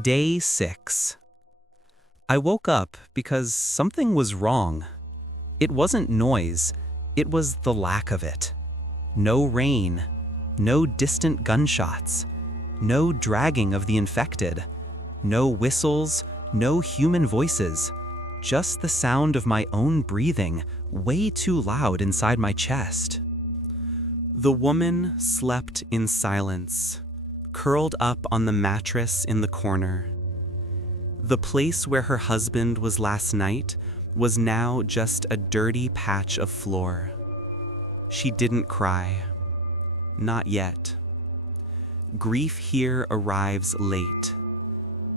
Day 6. I woke up because something was wrong. It wasn't noise, it was the lack of it. No rain, no distant gunshots, no dragging of the infected, no whistles, no human voices, just the sound of my own breathing, way too loud inside my chest. The woman slept in silence, curled up on the mattress in the corner. The place where her husband was last night was now just a dirty patch of floor. She didn't cry. Not yet. Grief here arrives late.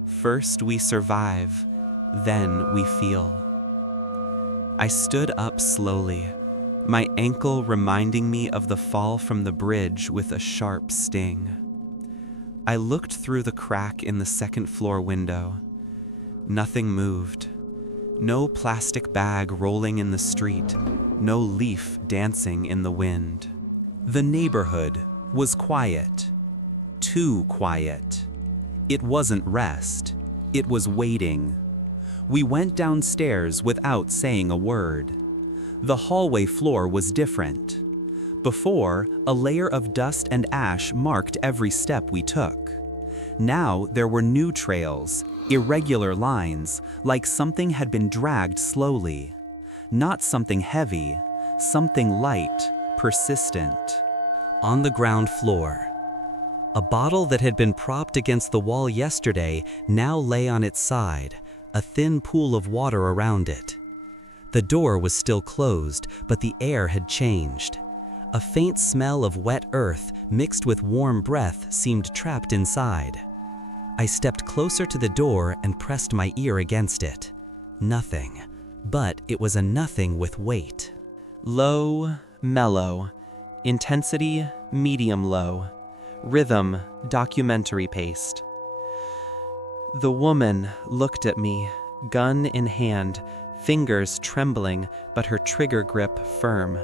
First we survive, then we feel. I stood up slowly, my ankle reminding me of the fall from the bridge with a sharp sting. I looked through the crack in the second-floor window. Nothing moved. No plastic bag rolling in the street, no leaf dancing in the wind. The neighborhood was quiet. Too quiet. It wasn't rest. It was waiting. We went downstairs without saying a word. The hallway floor was different. Before, a layer of dust and ash marked every step we took. Now there were new trails, irregular lines, like something had been dragged slowly. Not something heavy, something light, persistent. On the ground floor, a bottle that had been propped against the wall yesterday now lay on its side, a thin pool of water around it. The door was still closed, but the air had changed. A faint smell of wet earth mixed with warm breath seemed trapped inside. I stepped closer to the door and pressed my ear against it. Nothing, but it was a nothing with weight. Low, mellow. Intensity, medium-low. Rhythm, documentary paced. The woman looked at me, gun in hand, fingers trembling, but her trigger grip firm.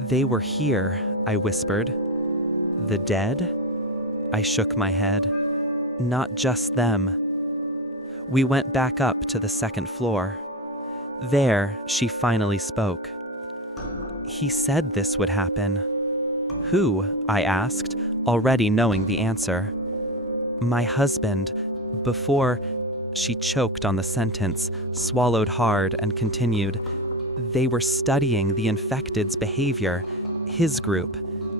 "They were here," I whispered. "The dead?" I shook my head. "Not just them." We went back up to the second floor. There, she finally spoke. "He said this would happen." "Who?" I asked, already knowing the answer. "My husband. Before..." She choked on the sentence, swallowed hard, and continued. "They were studying the infected's behavior, his group.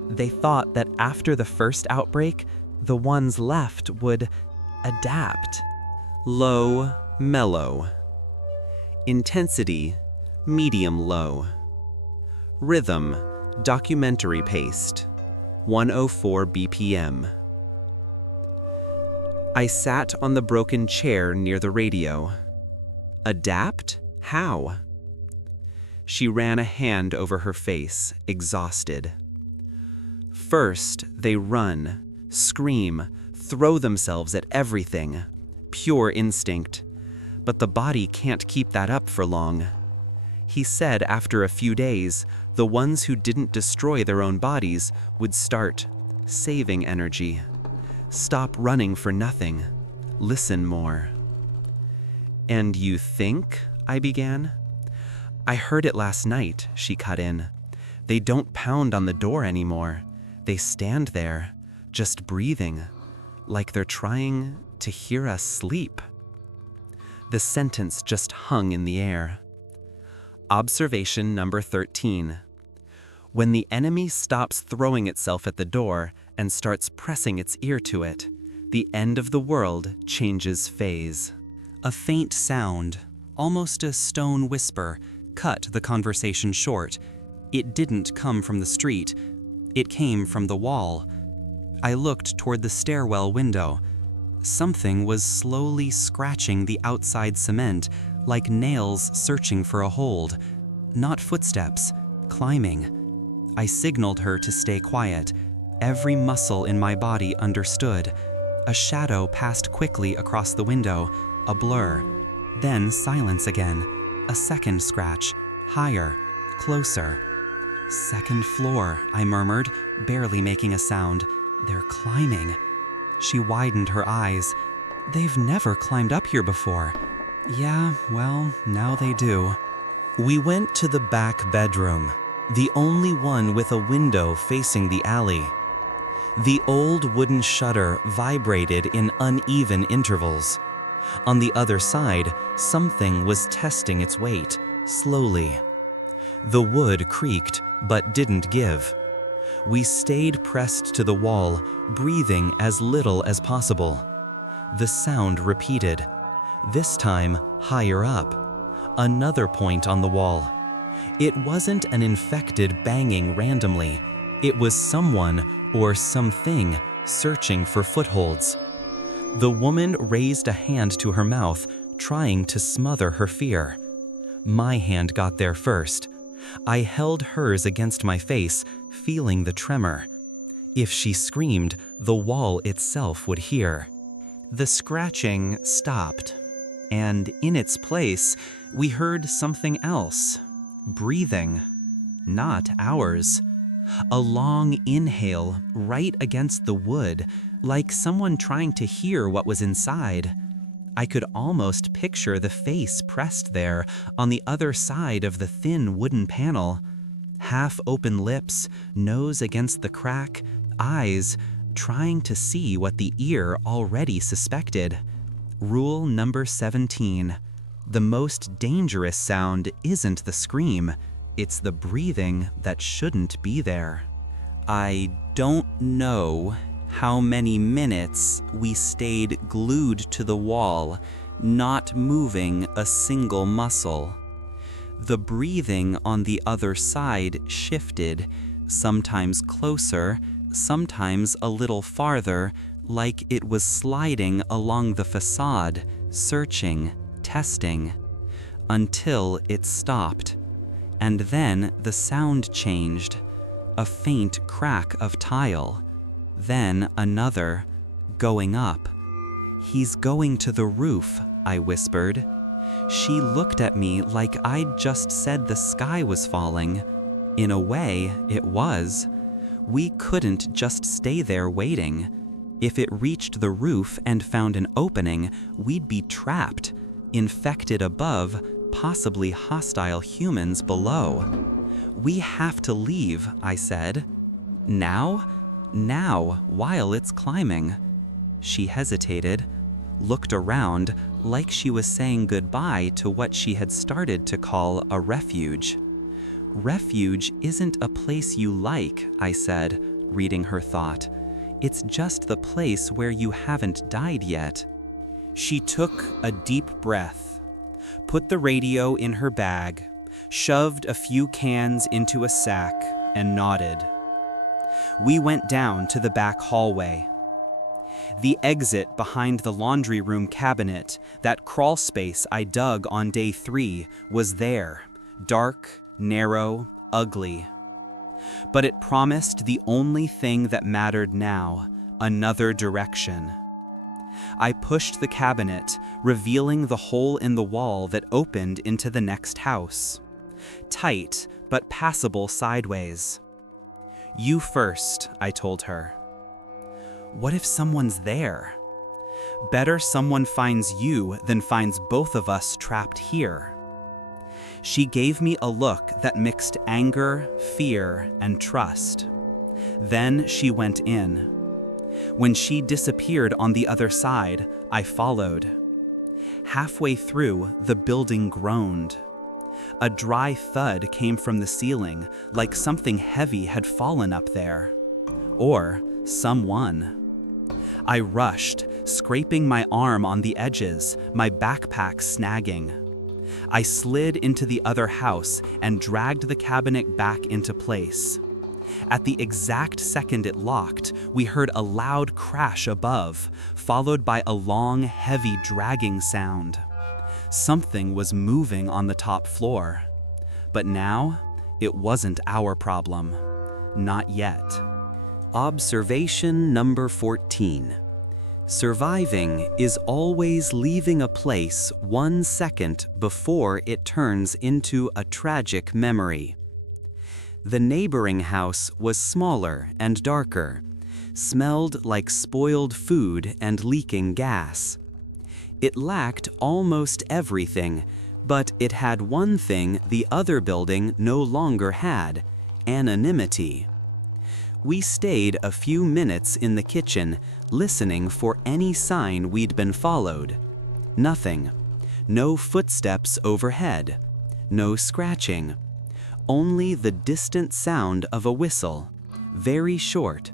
They thought that after the first outbreak, the ones left would adapt." Low, mellow. Intensity, medium-low. Rhythm, documentary paced, 104 BPM. I sat on the broken chair near the radio. Adapt? How? She ran a hand over her face, exhausted. First, they run, scream, throw themselves at everything. Pure instinct. But the body can't keep that up for long. He said after a few days, the ones who didn't destroy their own bodies would start saving energy. Stop running for nothing. Listen more. "And you think?" I began. "I heard it last night," she cut in. "They don't pound on the door anymore. They stand there, just breathing, like they're trying to hear us sleep." The sentence just hung in the air. Observation number 13. When the enemy stops throwing itself at the door and starts pressing its ear to it, the end of the world changes phase. A faint sound, almost a stone whisper, cut the conversation short. It didn't come from the street. It came from the wall. I looked toward the stairwell window. Something was slowly scratching the outside cement, like nails searching for a hold. Not footsteps, climbing. I signaled her to stay quiet. Every muscle in my body understood. A shadow passed quickly across the window, a blur. Then silence again. A second scratch, higher, closer. "Second floor," I murmured, barely making a sound. "They're climbing." She widened her eyes. They've never climbed up here before. Yeah, well, now they do. We went to the back bedroom, the only one with a window facing the alley. The old wooden shutter vibrated in uneven intervals. On the other side, something was testing its weight, slowly. The wood creaked, but didn't give. We stayed pressed to the wall, breathing as little as possible. The sound repeated, this time higher up. Another point on the wall. It wasn't an infected banging randomly. It was someone or something searching for footholds. The woman raised a hand to her mouth, trying to smother her fear. My hand got there first. I held hers against my face, feeling the tremor. If she screamed, the wall itself would hear. The scratching stopped, and in its place, we heard something else. Breathing. Not ours. A long inhale right against the wood, like someone trying to hear what was inside. I could almost picture the face pressed there on the other side of the thin wooden panel. Half-open lips, nose against the crack, eyes trying to see what the ear already suspected. Rule number 17. The most dangerous sound isn't the scream, it's the breathing that shouldn't be there. I don't know how many minutes we stayed glued to the wall, not moving a single muscle. The breathing on the other side shifted, sometimes closer, sometimes a little farther, like it was sliding along the facade, searching, testing, until it stopped. And then the sound changed, a faint crack of tile, then another, going up. He's going to the roof, I whispered. She looked at me like I'd just said the sky was falling. In a way, it was. We couldn't just stay there waiting. If it reached the roof and found an opening, we'd be trapped, infected above, possibly hostile humans below. We have to leave, I said. Now? Now, while it's climbing. She hesitated, looked around like she was saying goodbye to what she had started to call a refuge. Refuge isn't a place you like, I said, reading her thought. It's just the place where you haven't died yet. She took a deep breath, put the radio in her bag, shoved a few cans into a sack, and nodded. We went down to the back hallway. The exit behind the laundry room cabinet, that crawl space I dug on day 3, was there, dark, narrow, ugly. But it promised the only thing that mattered now, another direction. I pushed the cabinet, revealing the hole in the wall that opened into the next house. Tight, but passable sideways. You first, I told her. What if someone's there? Better someone finds you than finds both of us trapped here. She gave me a look that mixed anger, fear, and trust. Then she went in. When she disappeared on the other side, I followed. Halfway through, the building groaned. A dry thud came from the ceiling, like something heavy had fallen up there. Or someone. I rushed, scraping my arm on the edges, my backpack snagging. I slid into the other house and dragged the cabinet back into place. At the exact second it locked, we heard a loud crash above, followed by a long, heavy dragging sound. Something was moving on the top floor. But now, it wasn't our problem. Not yet. Observation number 14. Surviving is always leaving a place 1 second before it turns into a tragic memory. The neighboring house was smaller and darker, smelled like spoiled food and leaking gas. It lacked almost everything, but it had one thing the other building no longer had: anonymity. We stayed a few minutes in the kitchen, listening for any sign we'd been followed. Nothing. No footsteps overhead. No scratching. Only the distant sound of a whistle. Very short.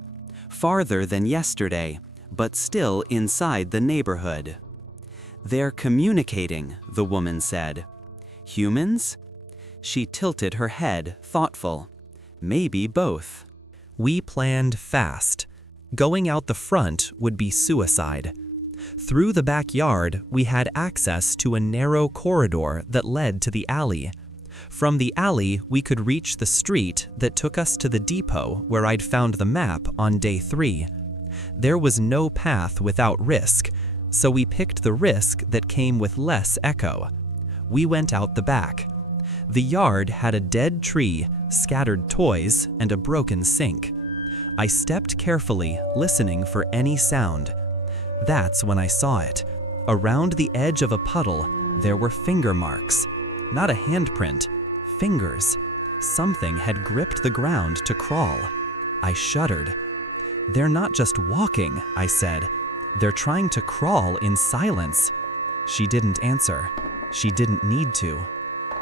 Farther than yesterday, but still inside the neighborhood. "They're communicating," the woman said. "Humans?" She tilted her head, thoughtful. "Maybe both." We planned fast. Going out the front would be suicide. Through the backyard, we had access to a narrow corridor that led to the alley. From the alley, we could reach the street that took us to the depot where I'd found the map on day 3. There was no path without risk, so we picked the risk that came with less echo. We went out the back. The yard had a dead tree, scattered toys, and a broken sink. I stepped carefully, listening for any sound. That's when I saw it. Around the edge of a puddle, there were finger marks. Not a handprint. Fingers. Something had gripped the ground to crawl. I shuddered. "They're not just walking," I said. "They're trying to crawl in silence." She didn't answer. She didn't need to.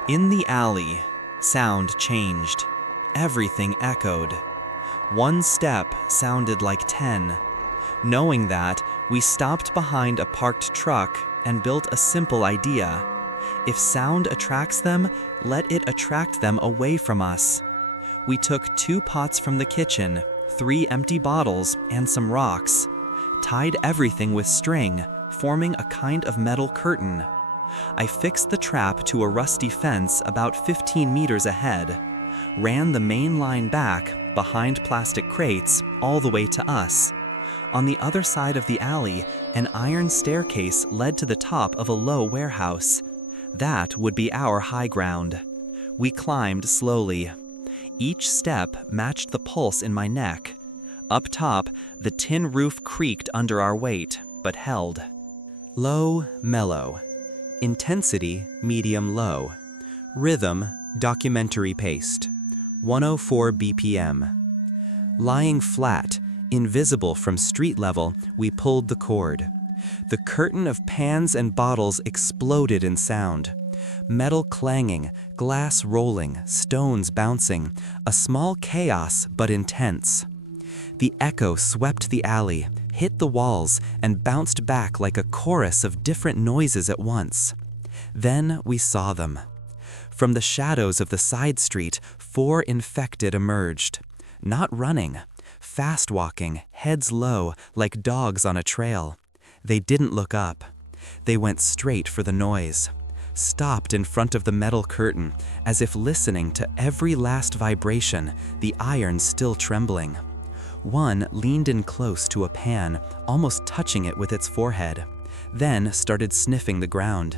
In the alley, sound changed. Everything echoed. One step sounded like 10. Knowing that, we stopped behind a parked truck and built a simple idea. If sound attracts them, let it attract them away from us. We took 2 pots from the kitchen, 3 empty bottles, and some rocks. Tied everything with string, forming a kind of metal curtain. I fixed the trap to a rusty fence about 15 meters ahead. Ran the main line back, behind plastic crates, all the way to us. On the other side of the alley, an iron staircase led to the top of a low warehouse. That would be our high ground. We climbed slowly. Each step matched the pulse in my neck. Up top, the tin roof creaked under our weight, but held. Low, mellow. Intensity, medium-low. Rhythm, documentary paced. 104 BPM. Lying flat, invisible from street level, we pulled the cord. The curtain of pans and bottles exploded in sound. Metal clanging, glass rolling, stones bouncing, a small chaos but intense. The echo swept the alley, hit the walls, and bounced back like a chorus of different noises at once. Then we saw them. From the shadows of the side street, 4 infected emerged. Not running, fast walking, heads low, like dogs on a trail. They didn't look up. They went straight for the noise. Stopped in front of the metal curtain, as if listening to every last vibration, the iron still trembling. One leaned in close to a pan, almost touching it with its forehead, then started sniffing the ground.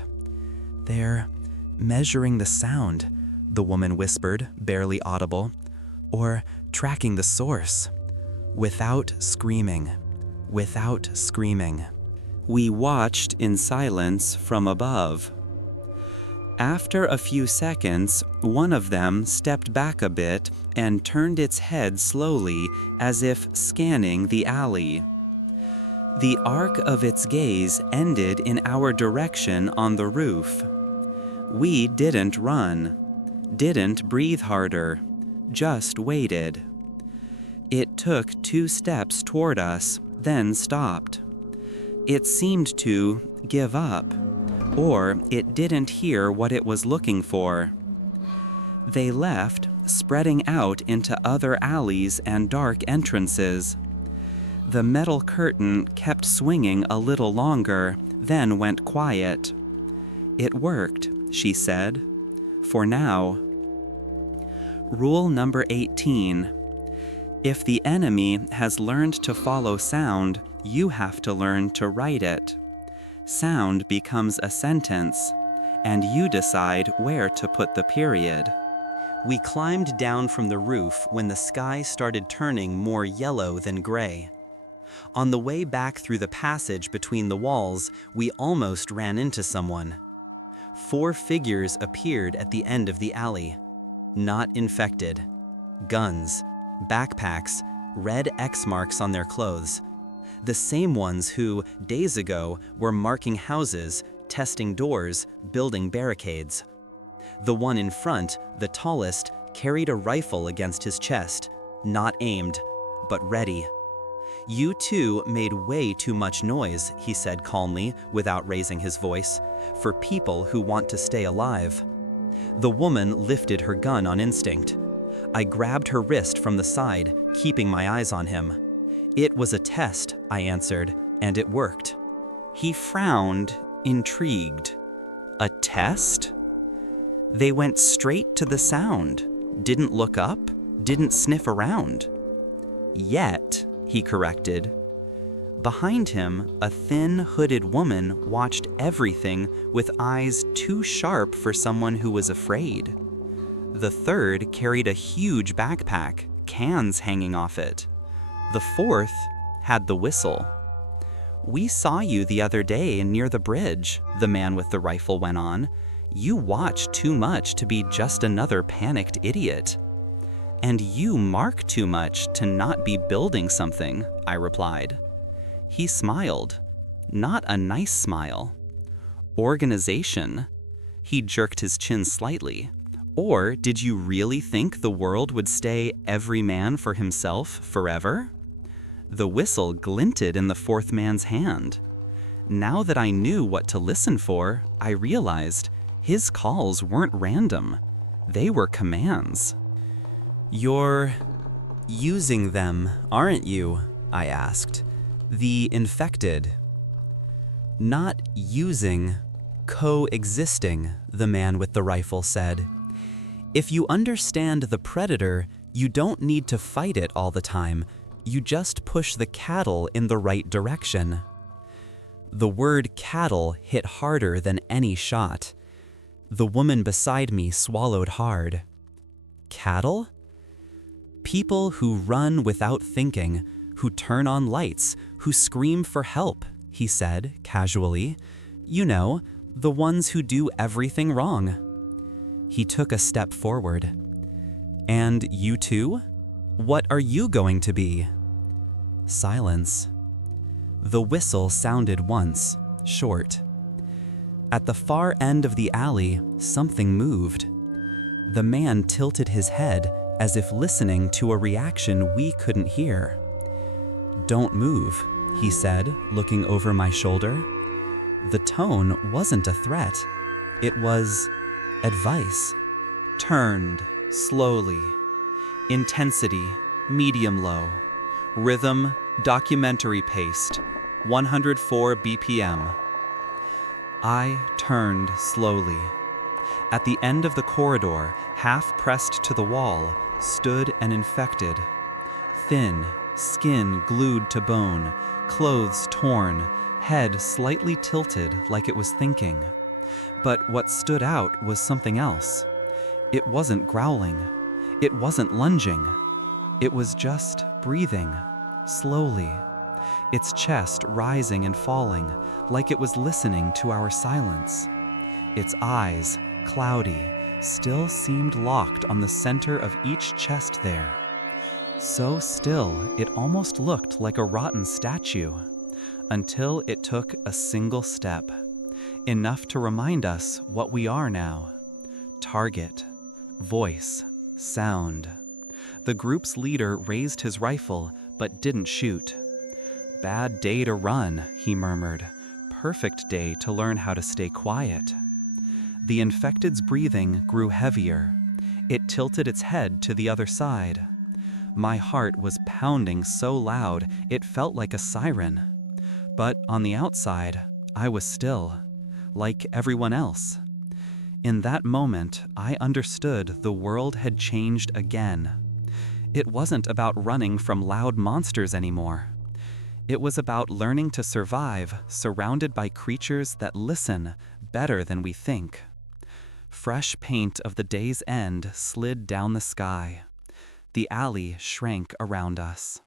"They're measuring the sound," the woman whispered, barely audible, "or tracking the source." Without screaming. Without screaming. We watched in silence from above. After a few seconds, one of them stepped back a bit and turned its head slowly, as if scanning the alley. The arc of its gaze ended in our direction on the roof. We didn't run, didn't breathe harder, just waited. It took 2 steps toward us, then stopped. It seemed to give up, or it didn't hear what it was looking for. They left, spreading out into other alleys and dark entrances. The metal curtain kept swinging a little longer, then went quiet. "It worked," she said. "For now." Rule number 18. If the enemy has learned to follow sound, you have to learn to write it. Sound becomes a sentence, and you decide where to put the period. We climbed down from the roof when the sky started turning more yellow than gray. On the way back through the passage between the walls, we almost ran into someone. 4 figures appeared at the end of the alley. Not infected. Guns, backpacks, red X marks on their clothes. The same ones who, days ago, were marking houses, testing doors, building barricades. The one in front, the tallest, carried a rifle against his chest, not aimed, but ready. "You two made way too much noise," he said calmly, without raising his voice, "for people who want to stay alive." The woman lifted her gun on instinct. I grabbed her wrist from the side, keeping my eyes on him. "It was a test," I answered, "and it worked." He frowned, intrigued. "A test?" "They went straight to the sound, didn't look up, didn't sniff around." "Yet," he corrected. Behind him, a thin, hooded woman watched everything with eyes too sharp for someone who was afraid. The third carried a huge backpack, cans hanging off it. The fourth had the whistle. "We saw you the other day near the bridge," the man with the rifle went on. "You watch too much to be just another panicked idiot." "And you mark too much to not be building something," I replied. He smiled. Not a nice smile. "Organization?" He jerked his chin slightly. "Or did you really think the world would stay every man for himself forever?" The whistle glinted in the fourth man's hand. Now that I knew what to listen for, I realized his calls weren't random. They were commands. "You're using them, aren't you?" I asked. "The infected." "Not using, coexisting," the man with the rifle said. "If you understand the predator, you don't need to fight it all the time. You just push the cattle in the right direction." The word cattle hit harder than any shot. The woman beside me swallowed hard. Cattle? People who run without thinking, who turn on lights, who scream for help, he said casually. "You know, the ones who do everything wrong." He took a step forward. "And you too? What are you going to be?" Silence. The whistle sounded once, short. At the far end of the alley, something moved. The man tilted his head as if listening to a reaction we couldn't hear. "Don't move," he said, looking over my shoulder. The tone wasn't a threat. It was advice. Turned, slowly. Intensity, medium-low. Rhythm, documentary paced, 104 BPM. I turned slowly. At the end of the corridor, half pressed to the wall, stood an infected. Thin, skin glued to bone, clothes torn, head slightly tilted like it was thinking. But what stood out was something else. It wasn't growling. It wasn't lunging. It was just breathing, slowly. Its chest rising and falling, like it was listening to our silence. Its eyes, cloudy, still seemed locked on the center of each chest there. So still, it almost looked like a rotten statue, until it took a single step, enough to remind us what we are now. Target, voice, sound. The group's leader raised his rifle, but didn't shoot. "Bad day to run," he murmured. "Perfect day to learn how to stay quiet." The infected's breathing grew heavier. It tilted its head to the other side. My heart was pounding so loud it felt like a siren. But on the outside, I was still, like everyone else. In that moment, I understood the world had changed again. It wasn't about running from loud monsters anymore. It was about learning to survive, surrounded by creatures that listen better than we think. Fresh paint of the day's end slid down the sky. The alley shrank around us.